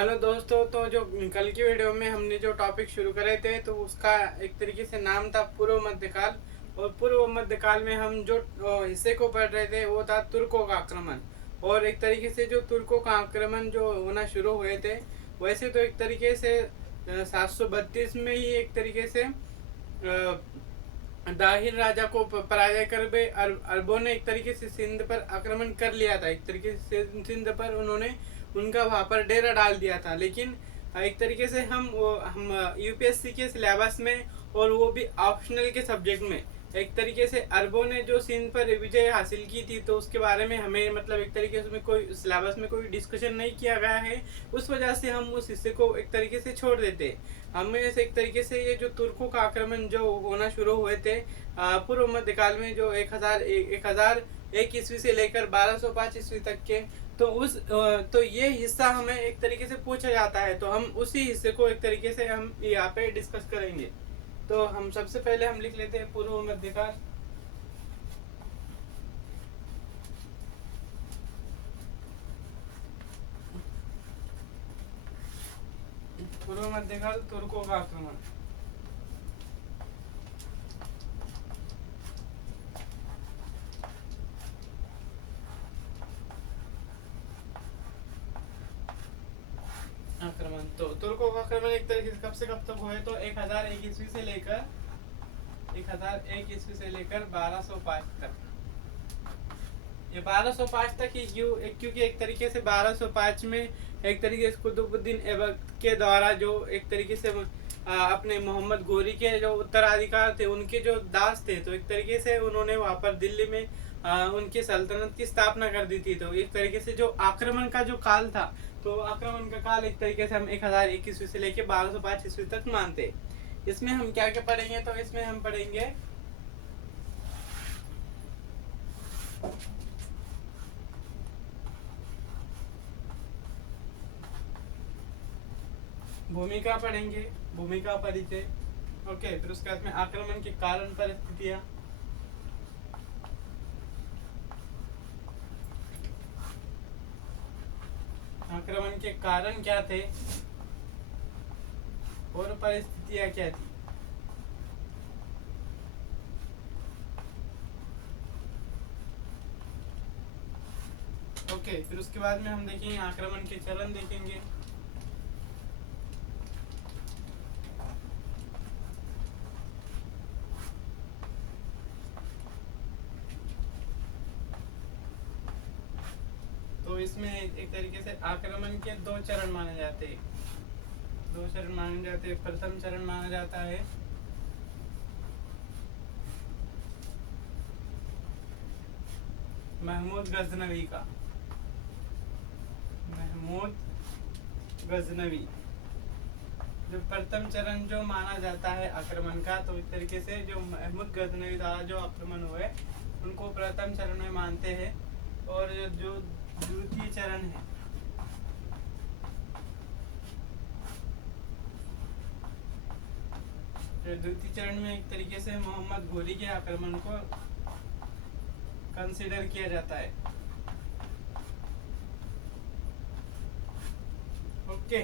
Hello दोस्तों। तो जो कल की वीडियो में हमने जो टॉपिक शुरू करे थे तो उसका एक तरीके से नाम था पूर्व मध्यकाल। और पूर्व मध्यकाल में हम जो हिस्से को पढ़ रहे थे वो था तुर्कों का आक्रमण। और एक तरीके से जो तुर्कों का आक्रमण जो होना शुरू हुए थे, वैसे तो एक तरीके से 732 में ही एक तरीके से दाहिर राजा को पराजय कर बे अरबों ने एक तरीके से सिंध पर आक्रमण कर लिया था। एक तरीके से सिंध पर उन्होंने उनका वहां पर डेरा डाल दिया था। लेकिन एक तरीके से हम यूपीएससी के सिलेबस में और वो भी ऑप्शनल के सब्जेक्ट में एक तरीके से अरबों ने जो सिंध पर विजय हासिल की थी, तो उसके बारे में हमें मतलब एक तरीके से कोई सिलेबस में कोई डिस्कशन नहीं किया गया है। उस वजह से हम उस हिस्से को एक तरीके से छोड़ देते। हमें से एक तरीके से ये जो तुर्कों का आक्रमण जो होना शुरू हुए थे पूर्व मध्यकाल में, जो 1001 ईस्वी से लेकर 1205 ईस्वी तक के, तो ये हिस्सा हमें एक तरीके से पूछा जाता है। तो हम उसी हिस्से को एक तरीके से हम यहाँ पे डिस्कस करेंगे। तो हम सबसे पहले हम लिख लेते हैं पूर्व मध्यकाल। पूर्व मध्यकाल तुर्कों का आक्रमण। आक्रमण तो तुर्कों का आक्रमण एक तरीके से कब से कब तक हुए, तो 1001 ईस्वी से लेकर 1205 तक। ये 1205 तक ही क्योंकि एक तरीके से 1205 में एक तरीके से कुतुबुद्दीन ऐबक के द्वारा जो एक तरीके से अपने मोहम्मद गोरी के जो उत्तराधिकार थे, उनके जो दास थे, तो एक तरीके से उन्होंने वहां पर दिल्ली में उनकी सल्तनत की स्थापना कर दी थी। तो एक तरीके से जो आक्रमण का जो काल था, तो आक्रमण का काल एक तरीके से हम 1001 ईस्वी से लेकर 1205 ईस्वी तक मानते। इसमें हम क्या क्या पढ़ेंगे, तो इसमें हम पढ़ेंगे भूमिका, पढ़ेंगे भूमिका परिचय। ओके, फिर उसके बाद में आक्रमण के कारण परिस्थितियां, आक्रमण के कारण क्या थे और परिस्थितियां क्या थी। ओके, फिर उसके बाद में हम देखेंगे आक्रमण के चरण देखेंगे। तो इसमें एक तरीके से आक्रमण के दो चरण माने जाते हैं। प्रथम चरण माना जाता है महमूद गजनवी। जो प्रथम चरण जो माना जाता है आक्रमण का, तो इस तरीके से जो महमूद गजनवी द्वारा जो आक्रमण हुए उनको प्रथम चरण में मानते हैं। और जो द्वितीय चरण है, द्वितीय चरण में एक तरीके से मोहम्मद घोरी के आक्रमण को कंसीडर किया जाता है। ओके,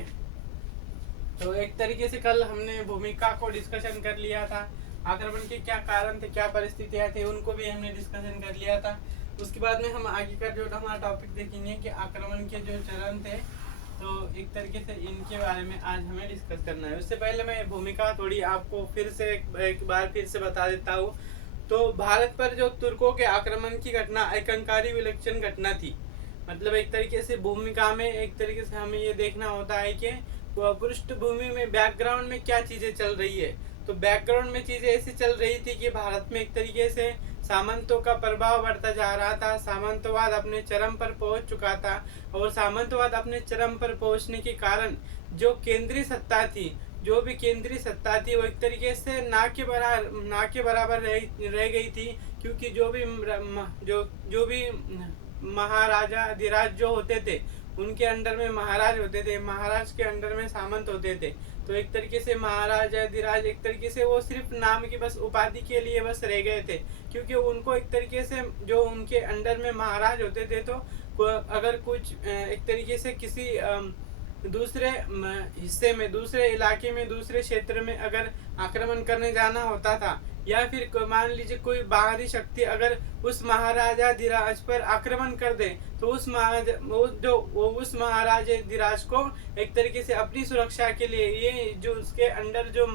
तो एक तरीके से कल हमने भूमिका को डिस्कशन कर लिया था। आक्रमण के क्या कारण थे, क्या परिस्थितियां थी, उनको भी हमने डिस्कशन कर लिया था। उसके बाद में हम आगे का जो हमारा टॉपिक देखेंगे कि आक्रमण के जो चरण थे, तो एक तरीके से इनके बारे में आज हमें डिस्कस करना है। उससे पहले मैं भूमिका थोड़ी आपको फिर से एक बार फिर से बता देता हूँ। तो भारत पर जो तुर्कों के आक्रमण की घटना आकंकारी विलक्षण घटना थी। मतलब एक तरीके से भूमिका में एक तरीके से हमें ये देखना होता है कि पृष्ठभूमि में, बैकग्राउंड में क्या चीजें चल रही है। तो बैकग्राउंड में चीजें ऐसी चल रही थी कि भारत में एक तरीके से सामंतों का प्रभाव बढ़ता जा रहा था। सामंतवाद अपने चरम पर पहुंच चुका था। और सामंतवाद अपने चरम पर पहुंचने के कारण जो केंद्रीय सत्ता थी, जो भी केंद्रीय सत्ता थी, वो एक तरीके से ना के बराबर रह गई थी। क्योंकि जो भी महाराजा अधिराज जो होते थे, उनके अंडर में महाराज होते थे, महाराज के अंडर में सामंत होते थे। तो एक तरीके से महाराज अधिराज एक तरीके से वो सिर्फ नाम की बस उपाधि के लिए बस रह गए थे। क्योंकि उनको एक तरीके से जो उनके अंडर में महाराज होते थे, तो अगर कुछ एक तरीके से किसी दूसरे हिस्से में, दूसरे इलाके में, दूसरे क्षेत्र में अगर आक्रमण करने जाना होता था, या फिर मान लीजिए कोई बाहरी शक्ति अगर उस महाराजा धीराज पर आक्रमण कर दे, तो उस महाराजा वो उस महाराजा धीराज को एक तरीके से अपनी सुरक्षा के लिए, ये जो उसके अंडर जो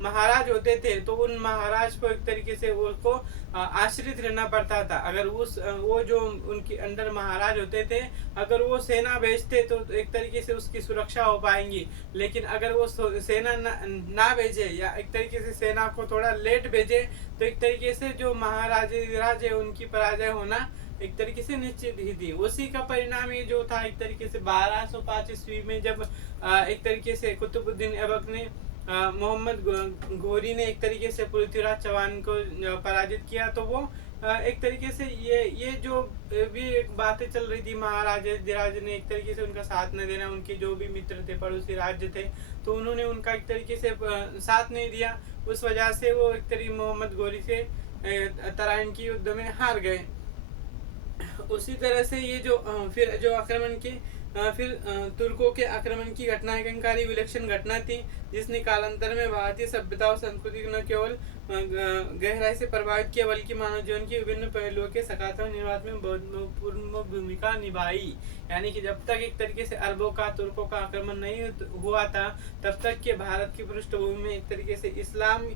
महाराज होते थे, तो उन महाराज को एक तरीके से उसको आश्रित रहना पड़ता था। अगर वो जो उनके अंडर महाराज होते थे, अगर वो सेना भेजते तो एक तरीके से उसकी सुरक्षा हो पाएंगी। लेकिन अगर वो सेना ना भेजे, या एक तरीके से सेना को थोड़ा लेट भेजे, तो एक तरीके से जो महाराज है उनकी पराजय होना एक तरीके से निश्चित ही थी। उसी का परिणाम ये जो था, एक तरीके से 1205 ईस्वी में जब एक तरीके से कुतुबुद्दीन ऐबक ने मोहम्मद घोरी ने एक तरीके से पृथ्वीराज चौहान को पराजित किया, तो वो एक तरीके से ये जो भी एक बातें चल रही थी, महाराजा धीराज ने एक तरीके से उनका साथ न देना, उनके जो भी मित्र थे, पड़ोसी राज्य थे, तो उन्होंने उनका एक तरीके से साथ नहीं दिया। उस वजह से वो एक तरीके मोहम्मद घोरी से तराइन की युद्ध में हार गए। उसी तरह से ये जो फिर जो आक्रमण की फिर तुर्कों के आक्रमण की घटना एक अंकारी विलक्षण घटना थी, जिसने कालांतर में भारतीय सभ्यता और संस्कृति को न केवल गहराई से प्रभावित किया, बल्कि मानव जीवन के विभिन्न पहलुओं के सकारात्मक निर्माण में महत्वपूर्ण भूमिका निभाई। यानी कि जब तक एक तरीके से अरबों का, तुर्कों का आक्रमण नहीं हुआ था, तब तक के भारत की पृष्ठभूमि में एक तरीके से इस्लाम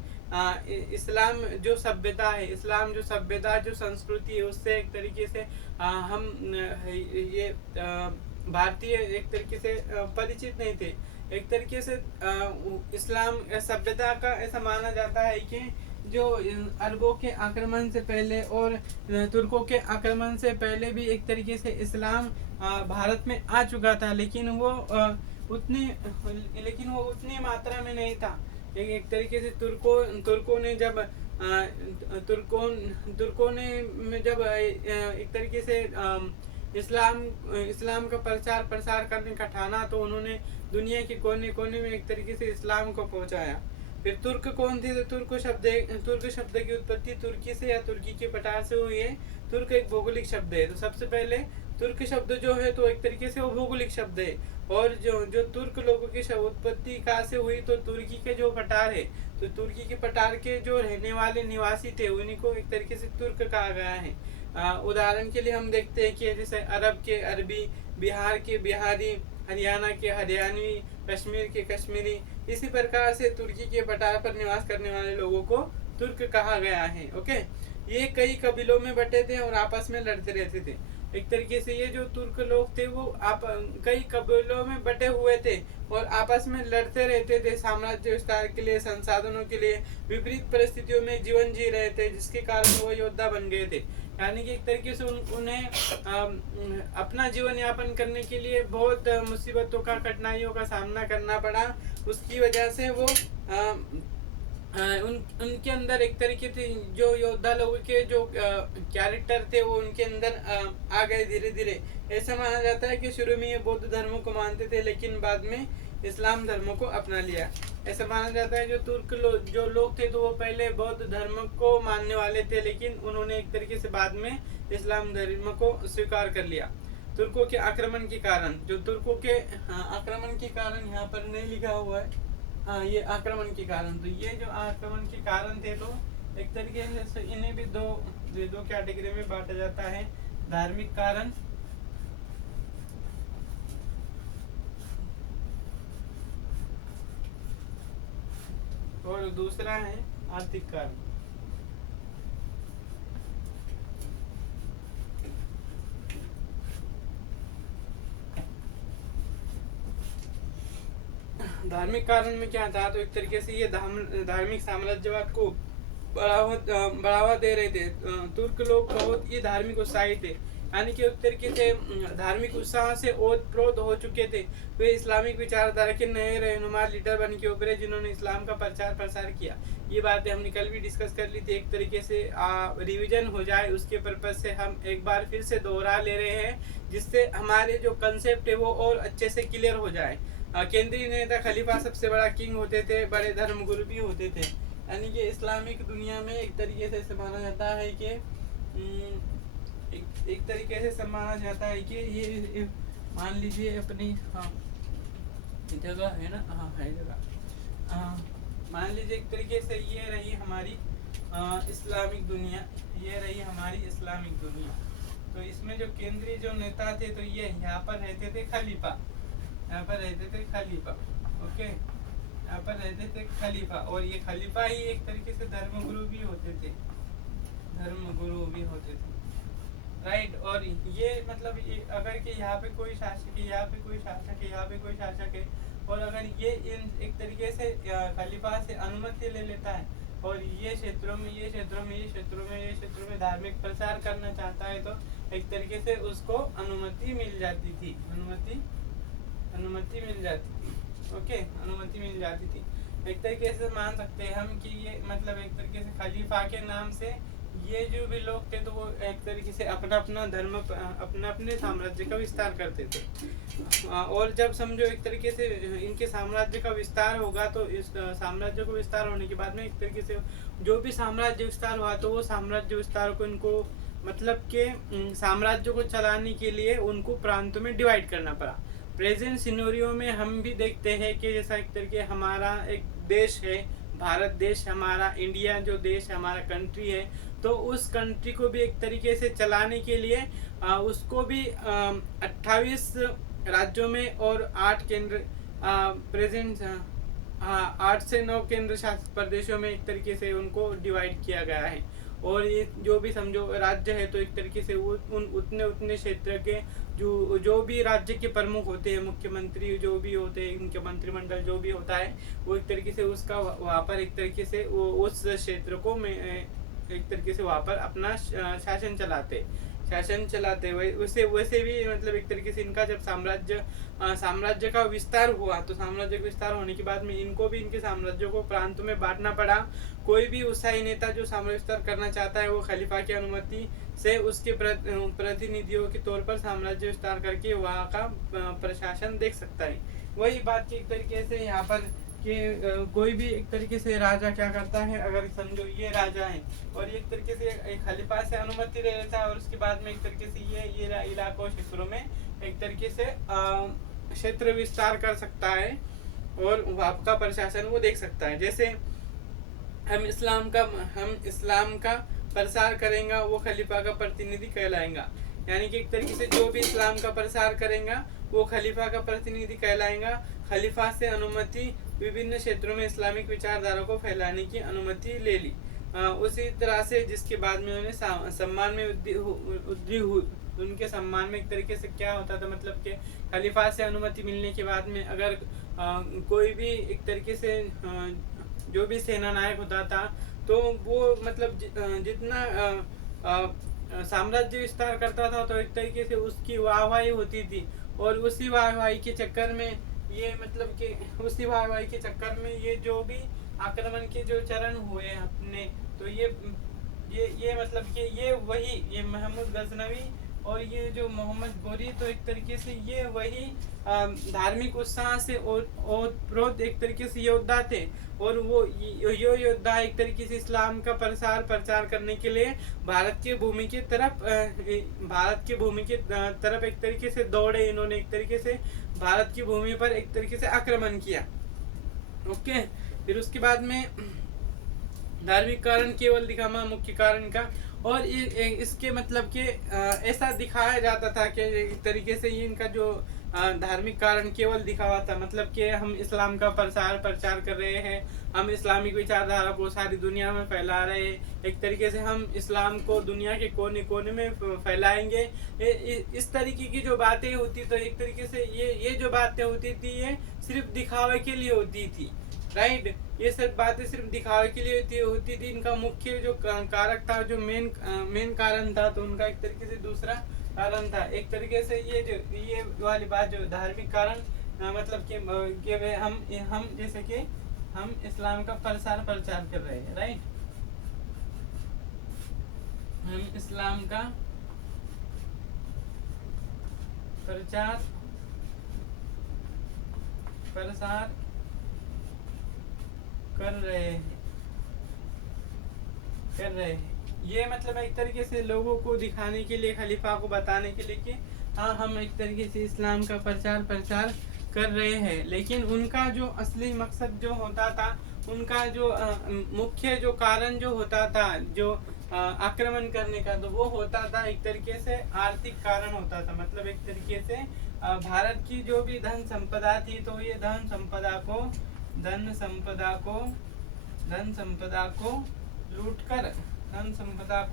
जो सभ्यता है, इस्लाम जो सभ्यता, जो संस्कृति है, उससे एक तरीके से हम ये भारतीय एक तरीके से परिचित नहीं थे। एक तरीके से इस्लाम सभ्यता का ऐसा माना जाता है कि जो अरबों के आक्रमण से पहले और तुर्कों के आक्रमण से पहले भी एक तरीके से इस्लाम भारत में आ चुका था, लेकिन वो उतनी मात्रा में नहीं था। एक तरीके से तुर्कों ने जब जब एक तरीके से इस्लाम का प्रचार प्रसार करने का ठाना, तो उन्होंने दुनिया के कोने कोने में एक तरीके से इस्लाम को पहुंचाया। फिर तुर्क कौन थे? तो तुर्क शब्द की उत्पत्ति तुर्की से या तुर्की के पठार से हुई है। तुर्क एक भौगोलिक शब्द है। तो सबसे पहले तुर्क शब्द जो है तो एक तरीके से वो भौगोलिक शब्द है। और जो तुर्क लोगों की उत्पत्ति कहाँ से हुई? तो तुर्की के जो पठार है, तो तुर्की के पठार के जो रहने वाले निवासी थे, उन्हीं को एक तरीके से तुर्क कहा गया है। उदाहरण के लिए हम देखते हैं कि जैसे अरब के अरबी, बिहार के बिहारी, हरियाणा के हरियाणवी, कश्मीर के कश्मीरी, इसी प्रकार से तुर्की के पठार पर निवास करने वाले लोगों को तुर्क कहा गया है। ओके, ये कई कबीलों में बटे थे और आपस में लड़ते रहते थे। एक तरीके से ये जो तुर्क लोग थे वो कई कबीलों में बटे हुए थे और आपस में लड़ते रहते थे, साम्राज्य विस्तार के लिए, संसाधनों के लिए, विपरीत परिस्थितियों में जीवन जी रहे थे, जिसके कारण वो योद्धा बन गए थे। यानी कि एक तरीके से उन्हें अपना जीवन यापन करने के लिए बहुत मुसीबतों का, कठिनाइयों का सामना करना पड़ा। उसकी वजह से वो उनके अंदर एक तरीके से जो योद्धा लोगों के जो कैरेक्टर थे वो उनके अंदर आ गए धीरे धीरे। ऐसा माना जाता है कि शुरू में ये बौद्ध धर्मों को मानते थे, लेकिन बाद में इस्लाम धर्मों को अपना लिया। ऐसा माना जाता है जो तुर्क जो लोग थे तो वो पहले बौद्ध धर्म को मानने वाले थे, लेकिन उन्होंने एक तरीके से बाद में इस्लाम धर्म को स्वीकार कर लिया। तुर्कों के आक्रमण के कारण, जो तुर्कों के आक्रमण के कारण यहाँ पर नहीं लिखा हुआ है, हाँ ये आक्रमण के कारण, तो ये जो आक्रमण के कारण थे तो एक तरीके से इन्हें भी दो कैटेगरी में बांटा जाता है। धार्मिक कारण और दूसरा है आर्थिक कारण। धार्मिक कारण में क्या था? तो एक तरीके से ये धार्मिक साम्राज्यवाद को बढ़ावा दे रहे थे। तुर्क लोग बहुत ही धार्मिक उत्साही थे, यानी कि एक तरीके से धार्मिक उत्साह से ओतप्रोत हो चुके थे। वे इस्लामिक विचारधारा के नए रहनुमा लीडर बन के उभरे, जिन्होंने इस्लाम का प्रचार प्रसार किया। ये बातें हमने कल भी डिस्कस कर ली थी। एक तरीके से रिवीजन हो जाए उसके पर्पज से हम एक बार फिर से दोहरा ले रहे हैं, जिससे हमारे जो कंसेप्ट है वो और अच्छे से क्लियर हो जाए। केंद्रीय नेता खलीफा सबसे बड़ा किंग होते थे, बड़े धर्मगुरु भी होते थे। यानी कि इस्लामिक दुनिया में एक तरीके से ऐसे माना जाता है कि एक तरीके से माना जाता है कि ये मान लीजिए अपनी जगह है ना, हाँ है जगह। मान लीजिए एक तरीके से ये रही हमारी इस्लामिक दुनिया, ये रही हमारी इस्लामिक दुनिया। तो इसमें जो केंद्रीय जो नेता थे तो ये यहाँ पर रहते थे खलीफा, यहाँ पर रहते थे खलीफा। ओके, यहाँ पर रहते थे खलीफा, और ये खलीफा ही एक तरीके से धर्मगुरु भी होते थे, धर्मगुरु भी होते थे, राइट। और ये मतलब ये अगर कि यहाँ पे कोई शासक है, यहाँ पे कोई शासक है, यहाँ पे कोई शासक है, और अगर ये इन एक तरीके से खलीफा से अनुमति ले लेता है और ये क्षेत्रों में, ये क्षेत्रों में, ये क्षेत्रों में, ये क्षेत्रों में धार्मिक प्रचार करना चाहता है तो एक तरीके से उसको अनुमति मिल जाती थी, अनुमति मिल जाती थी। ओके, अनुमति मिल जाती थी। एक तरीके से मान सकते हैं हम कि ये मतलब एक तरीके से खलीफा के नाम से ये जो भी लोग थे तो वो एक तरीके से अपना अपना धर्म, अपने अपने साम्राज्य का विस्तार करते थे। और जब समझो एक तरीके से इनके साम्राज्य का विस्तार होगा तो इस साम्राज्य को विस्तार होने के बाद में एक तरीके से जो भी साम्राज्य विस्तार हुआ तो वो साम्राज्य विस्तार को इनको मतलब के साम्राज्य को चलाने के लिए उनको प्रांतों में डिवाइड करना पड़ा। प्रेजेंट सिनेरियो में हम भी देखते हैं कि जैसा एक तरीके हमारा एक देश है, भारत देश हमारा, इंडिया जो देश हमारा कंट्री है, तो उस कंट्री को भी एक तरीके से चलाने के लिए उसको भी 28 राज्यों में और 8 केंद्र प्रेजेंट 8 से 9 केंद्र शासित प्रदेशों में एक तरीके से उनको डिवाइड किया गया है। और ये जो भी समझो राज्य है तो एक तरीके से उतने क्षेत्र के जो भी राज्य के प्रमुख होते हैं, मुख्यमंत्री जो भी होते हैं, इनके मंत्रिमंडल जो भी होता है वो एक तरीके से उसका वहाँ पर एक तरीके से वो उस क्षेत्र को एक तरीके से वहाँ पर अपना शासन चलाते वैसे भी मतलब एक तरीके से इनका जब साम्राज्य का विस्तार हुआ तो साम्राज्य का विस्तार होने के बाद में इनको भी इनके साम्राज्यों को प्रांतों में बांटना पड़ा। कोई भी उत्साही नेता जो साम्राज्य विस्तार करना चाहता है वो खलीफा की अनुमति से उसके प्रतिनिधियों के तौर पर साम्राज्य विस्तार करके वहाँ का प्रशासन देख सकता है। वही बात की एक तरीके से यहाँ पर कि कोई भी एक तरीके से राजा क्या करता है, अगर समझो ये राजा है और एक तरीके से एक खलीफा से अनुमति ले लेता है और उसके बाद में एक तरीके से ये इलाकों क्षेत्रों में एक तरीके से क्षेत्र विस्तार कर सकता है और वहाँ का प्रशासन वो देख सकता है। जैसे हम इस्लाम का प्रसार करेंगे वो खलीफा का प्रतिनिधि कहलाएगा, यानी कि एक तरीके से जो भी इस्लाम का प्रसार करेगा वो खलीफा का प्रतिनिधि कहलाएगा। खलीफा से अनुमति विभिन्न क्षेत्रों में इस्लामिक विचारधारा को फैलाने की अनुमति ले ली। उसी तरह से जिसके बाद में उन्हें सम्मान में वृद्धि हुई, उनके सम्मान में एक तरीके से क्या होता था, मतलब कि खलीफा से अनुमति मिलने के बाद में अगर कोई भी एक तरीके से जो भी सेना नायक होता था तो वो मतलब जितना साम्राज्य विस्तार करता था तो एक तरीके से उसकी वाहवाही होती थी और उसी वाहवाही के चक्कर में ये मतलब कि उसी वाहवाही के चक्कर में ये जो भी आक्रमण के जो चरण हुए अपने, तो ये मतलब कि ये महमूद गजनवी और ये जो मोहम्मद गोरी तो एक तरीके से ये वही धार्मिक उत्साह से और एक तरीके से योद्धा थे और वो योद्धा एक तरीके से इस्लाम का प्रचार करने के लिए भारत की भूमि की तरफ एक तरीके से दौड़े। इन्होंने एक तरीके से भारत की भूमि पर एक तरीके से आक्रमण किया। ओके, फिर उसके बाद में धार्मिक कारण केवल दिखावा मुख्य कारण का, और इसके मतलब कि ऐसा दिखाया जाता था कि एक तरीके से ये इनका जो धार्मिक कारण केवल दिखावा था, मतलब कि हम इस्लाम का प्रचार कर रहे हैं, हम इस्लामिक विचारधारा को सारी दुनिया में फैला रहे हैं, एक तरीके से हम इस्लाम को दुनिया के कोने कोने में फैलाएंगे। इस तरीके की जो बातें होती तो एक तरीके से ये जो बातें होती थी ये सिर्फ दिखावे के लिए होती थी, राइट। ये सब बातें सिर्फ दिखावे के लिए होती थी। इनका मुख्य जो कारक था, जो मेन कारण था, तो उनका एक तरीके से दूसरा कारण था। एक तरीके से ये वाली बात जो धार्मिक कारण मतलब कि हम जैसे कि हम इस्लाम का प्रचार कर रहे हैं, राइट। हम इस्लाम का प्रसार कर रहे हैं। ये मतलब एक तरीके से लोगों को दिखाने के लिए, खलीफा को बताने के लिए कि हाँ हम एक तरीके से इस्लाम का प्रचार कर रहे हैं, लेकिन उनका जो असली मकसद जो होता था, उनका जो मुख्य जो कारण जो होता था, जो आक्रमण करने का, तो वो होता था एक तरीके से आर्थिक कारण होता था। मतलब एक तरीके से भारत की जो भी धन संपदा थी, तो ये धन संपदा को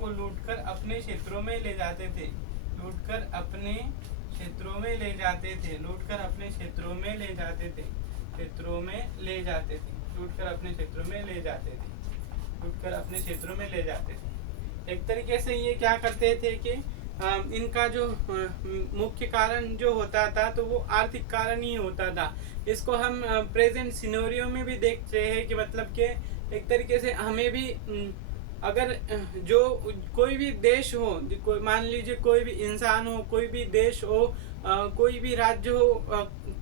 लूट कर अपने क्षेत्रों में ले जाते थे। लूट कर अपने क्षेत्रों में ले जाते थे। एक तरीके से ये क्या करते थे कि इनका जो मुख्य कारण जो होता था, तो वो आर्थिक कारण ही होता था। इसको हम प्रेजेंट सिनेरियो में भी देख रहे हैं कि मतलब कि एक तरीके से हमें भी अगर जो कोई भी देश हो, मान लीजिए कोई भी इंसान हो, कोई भी देश हो, कोई भी राज्य हो,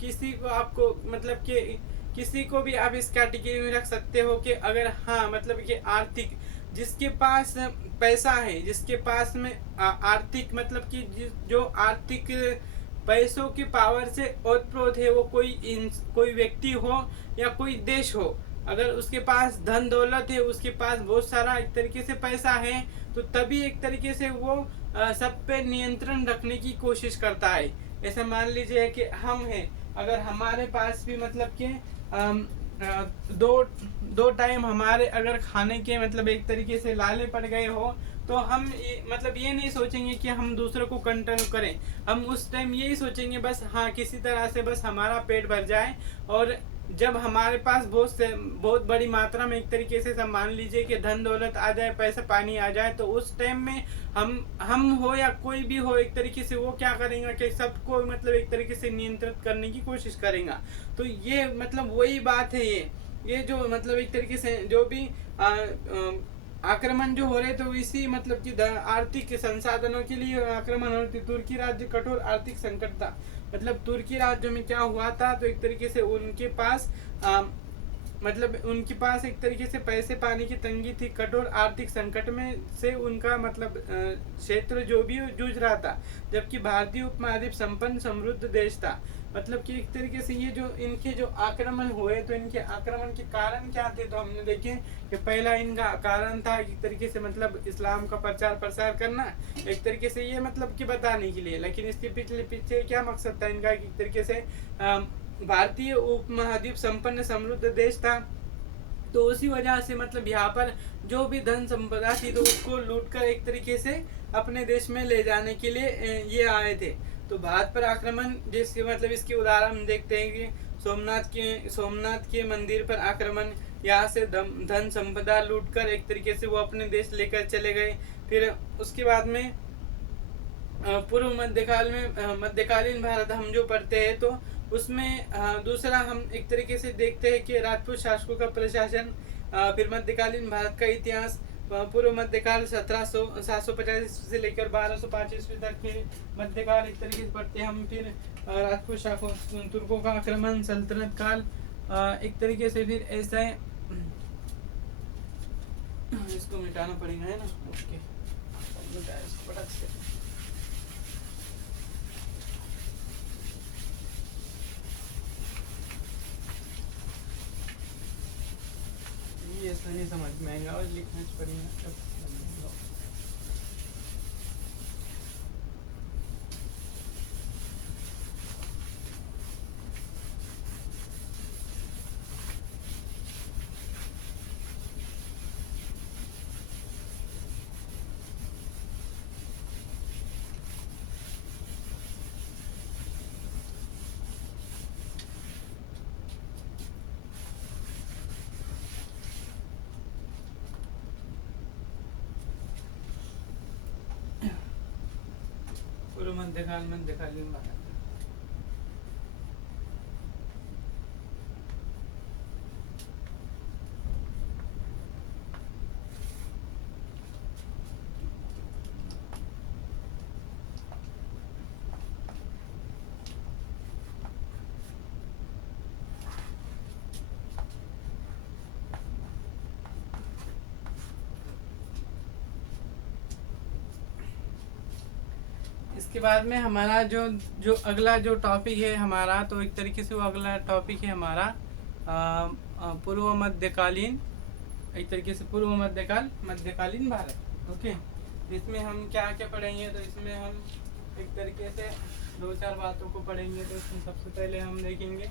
किसी को आपको मतलब कि किसी को भी आप इस कैटेगरी में रख सकते हो कि अगर हाँ मतलब कि आर्थिक, जिसके पास पैसा है, जिसके पास में आर्थिक मतलब कि जो आर्थिक पैसों की पावर से ओतप्रोत है, वो कोई व्यक्ति हो या कोई देश हो, अगर उसके पास धन दौलत है, उसके पास बहुत सारा एक तरीके से पैसा है, तो तभी एक तरीके से वो सब पे नियंत्रण रखने की कोशिश करता है। ऐसा मान लीजिए कि हम हैं, अगर हमारे पास भी मतलब कि दो टाइम हमारे अगर खाने के मतलब एक तरीके से लाले पड़ गए हो, तो हम मतलब ये नहीं सोचेंगे कि हम दूसरों को कंट्रोल करें। हम उस टाइम यही सोचेंगे बस हाँ किसी तरह से बस हमारा पेट भर जाए। और जब हमारे पास बहुत बड़ी मात्रा में एक तरीके से सब मान लीजिए कि धन दौलत आ जाए, पैसा पानी आ जाए, तो उस टाइम में हम हो या कोई भी हो, एक तरीके से वो क्या करेगा कि सबको मतलब एक तरीके से नियंत्रित करने की कोशिश करेगा। तो ये मतलब वही बात है। ये जो मतलब एक तरीके से जो भी आक्रमण जो हो रहे, तो इसी मतलब कि आर्थिक संसाधनों के लिए आक्रमण हो रहे थे। तुर्की राज्य कठोर आर्थिक संकट था। मतलब तुर्की राज्य में क्या हुआ था, तो एक तरीके से उनके पास मतलब उनके पास एक तरीके से पैसे पानी की तंगी थी। कठोर आर्थिक संकट में से उनका मतलब क्षेत्र जो भी जूझ रहा था, जबकि भारतीय उपमहाद्वीप संपन्न समृद्ध देश था। मतलब कि एक तरीके से ये जो इनके जो आक्रमण हुए, तो इनके आक्रमण के कारण क्या थे, तो हमने देखे कि पहला इनका कारण था एक तरीके से मतलब इस्लाम का प्रचार प्रसार करना, एक तरीके से ये मतलब कि बताने के लिए। लेकिन इसके पीछे क्या मकसद था इनका, एक तरीके से भारतीय उपमहाद्वीप संपन्न समृद्ध देश था, तो उसी वजह से मतलब यहाँ पर जो भी धन संपदा थी, तो उसको लूट कर एक तरीके से अपने देश में ले जाने के लिए ये आए थे। तो भारत पर आक्रमण, जिसके मतलब इसके उदाहरण हम देखते हैं कि सोमनाथ के मंदिर पर आक्रमण, यहाँ से धन संपदा लूट कर एक तरीके से वो अपने देश लेकर चले गए। फिर उसके बाद में पूर्व मध्यकालीन भारत हम जो पढ़ते हैं, तो उसमें दूसरा हम एक तरीके से देखते हैं कि राजपूत शासकों का प्रशासन। फिर मध्यकालीन भारत का इतिहास, पूर्व मध्यकाल 750 से लेकर 1205 ईस्वी तक के मध्यकाल एक तरीके से पढ़ते हैं हम। फिर राजपूत शासकों, तुर्कों का आक्रमण, सल्तनत काल, एक तरीके से फिर ऐसा है। इसको मिटाना पड़ेगा, है ना। ओके, ये ऐसा नहीं समझ में आएगा और लिखना पड़ेगा। पूर्व मध्यकालीन भारत। इसके बाद में हमारा जो जो अगला जो टॉपिक है हमारा, तो एक तरीके से वो अगला टॉपिक है हमारा पूर्व मध्यकालीन, एक तरीके से पूर्व मध्यकालीन भारत। ओके, इसमें हम क्या क्या पढ़ेंगे, तो इसमें हम एक तरीके से दो चार बातों को पढ़ेंगे। तो इसमें सबसे पहले हम देखेंगे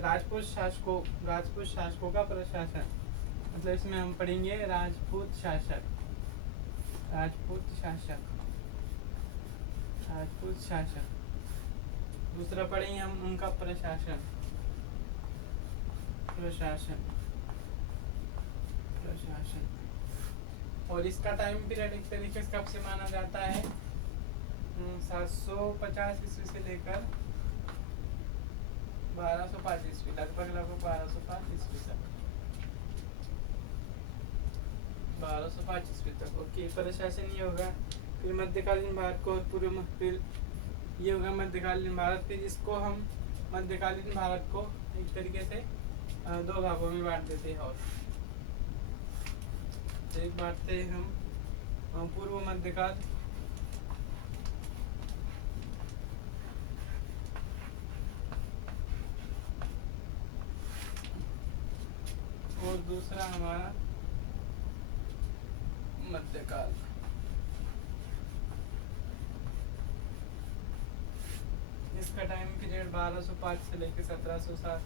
राजपूत शासकों का प्रशासन, मतलब इसमें हम पढ़ेंगे राजपूत शासक। दूसरा पढ़ेंगे हम उनका प्रशासन। और इसका टाइम पीरियड एक तरीके से कब से माना जाता है, 750 ईस्वी से लेकर 1205 ईस्वी, लगभग 1205 ईस्वी तक, 1205 ईस्वी तक। ओके, प्रशासन ये होगा। फिर मध्यकालीन भारत को पूर्व, फिर ये होगा मध्यकालीन भारत। फिर इसको हम मध्यकालीन भारत को एक तरीके से दो भागों में बांट देते हैं। और एक बांटते हैं हम पूर्व मध्यकाल, और दूसरा हमारा मध्यकाल। इसका टाइम पीरियड 1205 से लेकर 1707,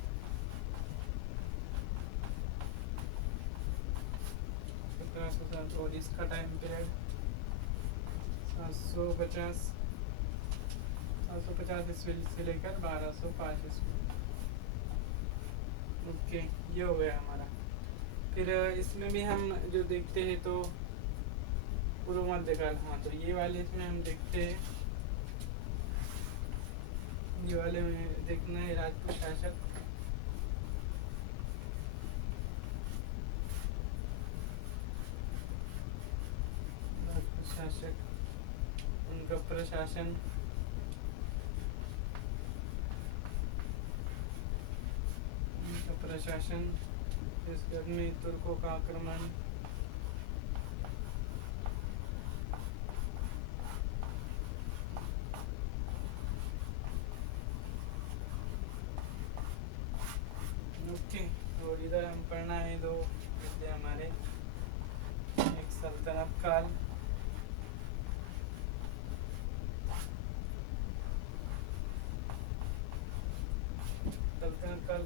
1707। और इसका टाइम पीरियड 750 ईस्वी से लेकर 1205 ईस्वी। ओके, ये हो गया हमारा। फिर इसमें भी हम जो देखते हैं तो पूर्व मध्यकाल, हाँ, तो ये वाले इसमें हम देखते हैं, ये वाले में देखना है राजपूत शासक। उनका प्रशासन, इसके बाद में तुर्कों का आक्रमण, ओके। और इधर हम पढ़ना है दो विद्या हमारे, एक सल्तनत काल,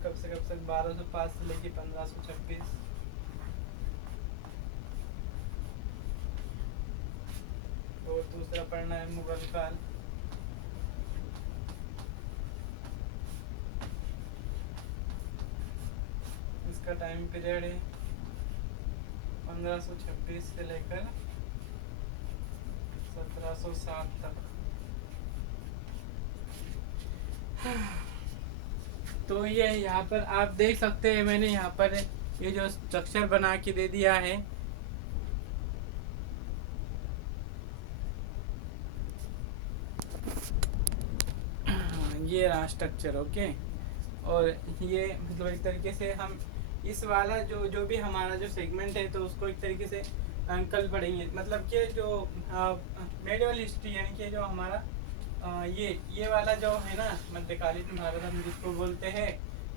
कब से कब तक, 1205 से लेके 1526। और दूसरा पढ़ना है मुगल काल, इसका टाइम पीरियड है 1526 से लेकर 1707 तक। तो ये यहाँ पर आप देख सकते हैं, मैंने यहाँ पर ये जो स्ट्रक्चर बना के दे दिया है, ये रहा स्ट्रक्चर। ओके, और ये मतलब एक तरीके से हम इस वाला जो भी हमारा जो सेगमेंट है, तो उसको एक तरीके से कल पढ़ेंगे। मतलब कि जो मेडिवल हिस्ट्री, यानी कि जो हमारा ये वाला जो है ना मध्यकालीन भारत हम जिसको बोलते हैं,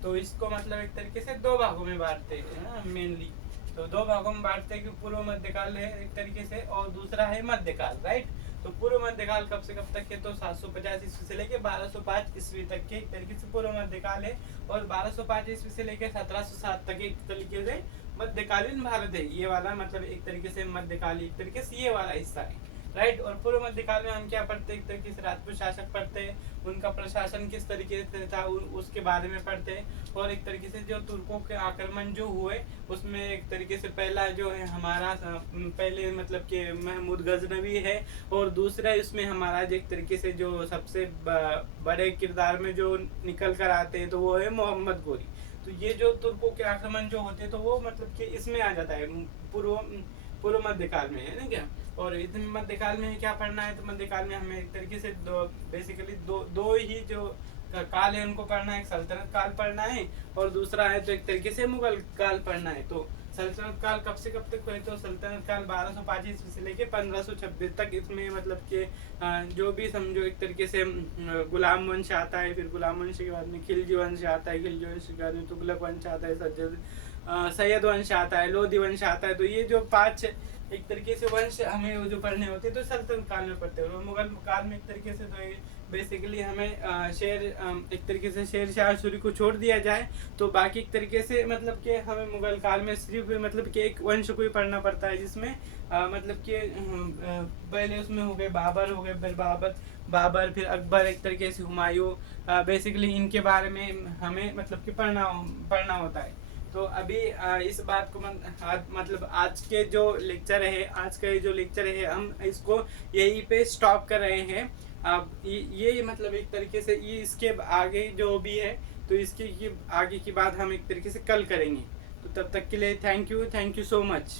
तो इसको मतलब एक तरीके से दो भागों में बांटते हैं ना मेनली। तो दो भागों में बांटते हैं कि पूर्व मध्यकाल है एक तरीके से, और दूसरा है मध्यकाल, राइट। तो पूर्व मध्यकाल कब से कब तक है, तो 750 ईस्वी से लेके 1205 ईस्वी तक के एक तरीके से पूर्व मध्यकाल है। और 1205 ईस्वी से लेके 1707 तक एक तरीके से मध्यकालीन भारत है। ये वाला मतलब एक तरीके से मध्यकालीन, एक तरीके से ये वाला हिस्सा है, राइट। और पूर्व मध्यकाल में हम क्या पढ़ते हैं, एक तरीके से राजपूत शासक पढ़ते हैं, उनका प्रशासन किस तरीके से था उसके बारे में पढ़ते हैं। और एक तरीके से जो तुर्कों के आक्रमण जो हुए, उसमें एक तरीके से पहला जो है हमारा पहले मतलब कि महमूद गजनवी है, और दूसरा इसमें हमारा जो एक तरीके से जो सबसे बड़े किरदार में जो निकल कर आते हैं, तो वो है मोहम्मद गोरी। तो ये जो तुर्कों के आक्रमण जो होते हैं, तो वो मतलब कि इसमें आ जाता है पूर्व मध्यकाल में, है ना क्या। और इसमें मध्यकाल में क्या पढ़ना है, तो मध्यकाल में हमें एक तरीके से बेसिकली दो ही जो काल है उनको पढ़ना है। एक सल्तनत काल पढ़ना है, और दूसरा है तो एक तरीके से मुगल काल पढ़ना है। तो सल्तनत काल कब से कब तक हुए, तो सल्तनत काल 1205 ईस्वी से लेके 1526 तक। इसमें मतलब कि जो भी समझो एक तरीके से गुलाम वंश आता है, फिर गुलाम वंश के बाद में खिलजी वंश आता है, खिलजी वंश के बाद में तुगलक वंश आता है, सैयद वंश आता है, लोधी वंश आता है। तो ये जो 5 एक तरीके से वंश हमें जो पढ़ने होते हैं तो सल्तनत काल में पढ़ते हैं। और मुगल काल में एक तरीके से तो बेसिकली हमें एक तरीके से शेर शाह सूरी को छोड़ दिया जाए तो बाकी एक तरीके से मतलब कि हमें मुगल काल में सिर्फ मतलब कि एक वंश को ही पढ़ना पड़ता है, जिसमें मतलब कि पहले उसमें हो गए बाबर, हो गए फिर बाबर फिर अकबर, एक तरीके से हुमायूं, बेसिकली इनके बारे में हमें मतलब कि पढ़ना होता है। तो अभी इस बात को मतलब आज के जो लेक्चर है, आज का जो लेक्चर है हम इसको यहीं पे स्टॉप कर रहे हैं। अब ये मतलब एक तरीके से ये इसके आगे जो भी है तो इसके आगे की बात हम एक तरीके से कल करेंगे। तो तब तक के लिए थैंक यू सो मच।